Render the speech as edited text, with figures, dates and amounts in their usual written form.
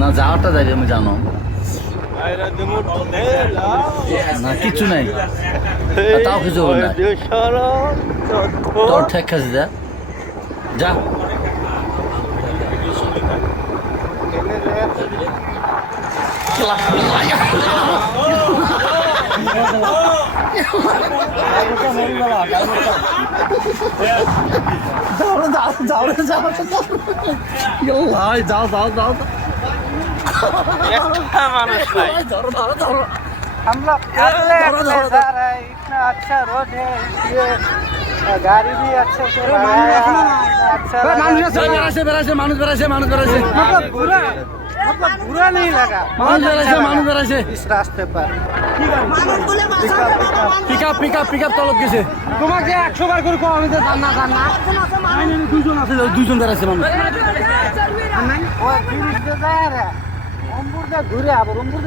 না যাওয়াটা যাই আমি জানো না কিচ্ছু নাই তাও কিছু হবে না তোর ঠেক খাসি যা যা যাও যাও যাও हम लोग इतना अच्छा रोड है ये गाड़ी भी अच्छे से अच्छा মানুষ বেড়াছে मतलब बुरा नहीं लगा মানুষ বেড়াছে इस रास्ते पर পিক আপ তলব গেছে তোমাকে 100 বার করে কো আমি তো জানা দুজন আছে দুজন বেড়াছে মানুষ ও ঘুরে যায় রে অম্বুর ঘুরে আবার অম্বুর